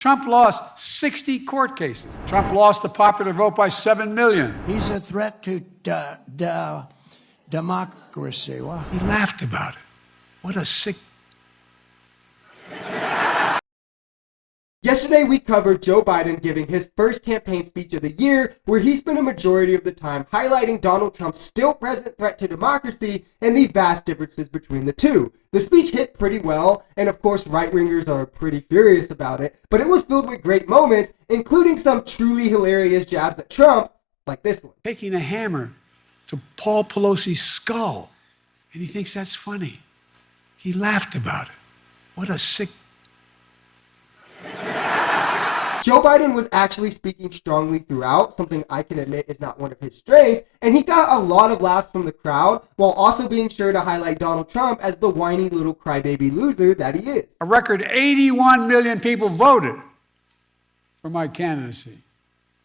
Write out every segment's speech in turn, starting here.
Trump lost 60 court cases. Trump lost the popular vote by 7 million. He's a threat to democracy. Wow. He laughed about it. What a sick... Yesterday, we covered Joe Biden giving his first campaign speech of the year, where he spent a majority of the time highlighting Donald Trump's still present threat to democracy and the vast differences between the two. The speech hit pretty well, and of course, right-wingers are pretty furious about it, but it was filled with great moments, including some truly hilarious jabs at Trump, like this one. Taking a hammer to Paul Pelosi's skull, and he thinks that's funny. He laughed about it. What a sick... Joe Biden was actually speaking strongly throughout, something I can admit is not one of his strengths, and he got a lot of laughs from the crowd, while also being sure to highlight Donald Trump as the whiny little crybaby loser that he is. A record 81 million people voted for my candidacy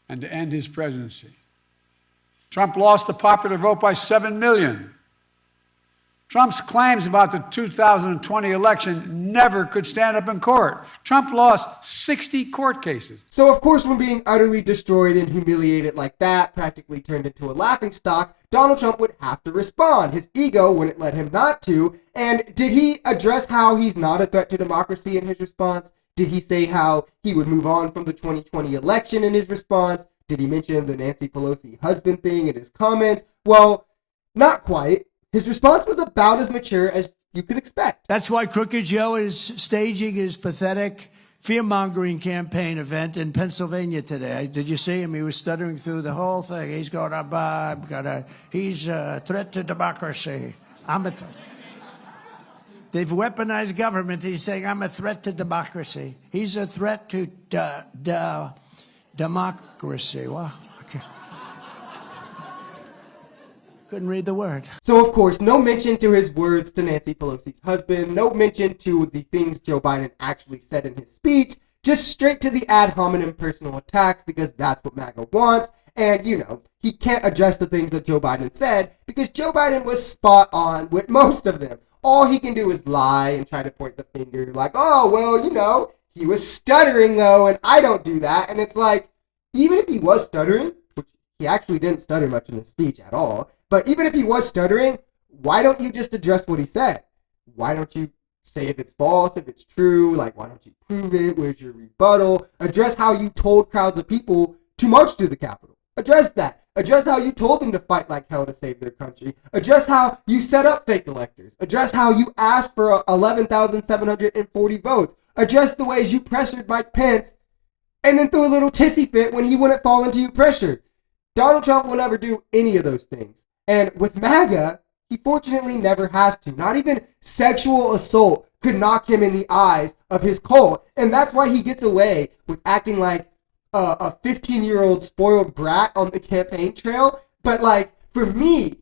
and to end his presidency. Trump lost the popular vote by 7 million. Trump's claims about the 2020 election never could stand up in court. Trump lost 60 court cases. So of course, when being utterly destroyed and humiliated like that, practically turned into a laughingstock, Donald Trump would have to respond. His ego wouldn't let him not to. And did he address how he's not a threat to democracy in his response? Did he say how he would move on from the 2020 election in his response? Did he mention the Nancy Pelosi husband thing in his comments? Well, not quite. His response was about as mature as you could expect. That's why Crooked Joe is staging his pathetic fear-mongering campaign event in Pennsylvania today. Did you see him? He was stuttering through the whole thing. He's going he's a threat to democracy. They've weaponized government. He's saying, I'm a threat to democracy. He's a threat to democracy. Wow. Okay. Couldn't read the word. So, of course, no mention to his words to Nancy Pelosi's husband, no mention to the things Joe Biden actually said in his speech, just straight to the ad hominem personal attacks, because that's what MAGA wants. And, you know, he can't address the things that Joe Biden said because Joe Biden was spot on with most of them. All he can do is lie and try to point the finger like, oh, well, you know, he was stuttering, though, and I don't do that. And it's like, even if he was stuttering, which he actually didn't stutter much in his speech at all, but even if he was stuttering, why don't you just address what he said? Why don't you say if it's false, if it's true? Like, why don't you prove it? Where's your rebuttal? Address how you told crowds of people to march to the Capitol. Address that. Address how you told them to fight like hell to save their country. Address how you set up fake electors. Address how you asked for 11,740 votes. Address the ways you pressured Mike Pence and then threw a little tissy fit when he wouldn't fall into your pressure. Donald Trump will never do any of those things. And with MAGA, he fortunately never has to. Not even sexual assault could knock him in the eyes of his cult. And that's why he gets away with acting like a 15-year-old spoiled brat on the campaign trail. But like, for me,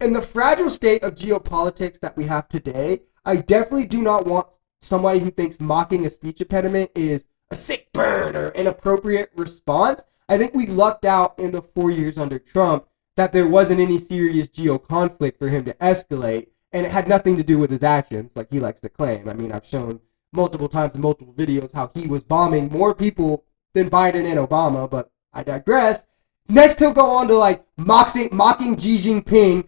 in the fragile state of geopolitics that we have today, I definitely do not want somebody who thinks mocking a speech impediment is a sick burn or inappropriate response. I think we lucked out in the 4 years under Trump that there wasn't any serious geo-conflict for him to escalate, and it had nothing to do with his actions, like he likes to claim. I mean, I've shown multiple times in multiple videos how he was bombing more people than Biden and Obama, but I digress. Next, he'll go on to, like, mocking Xi Jinping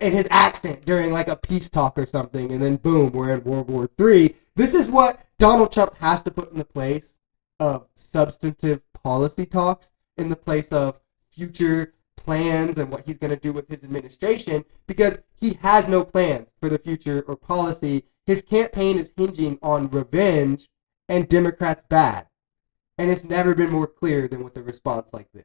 in his accent during, like, a peace talk or something, and then boom, we're in World War III. This is what Donald Trump has to put in the place of substantive policy talks, in the place of future plans and what he's going to do with his administration, because he has no plans for the future or policy. His campaign is hinging on revenge and Democrats bad. And it's never been more clear than with a response like this.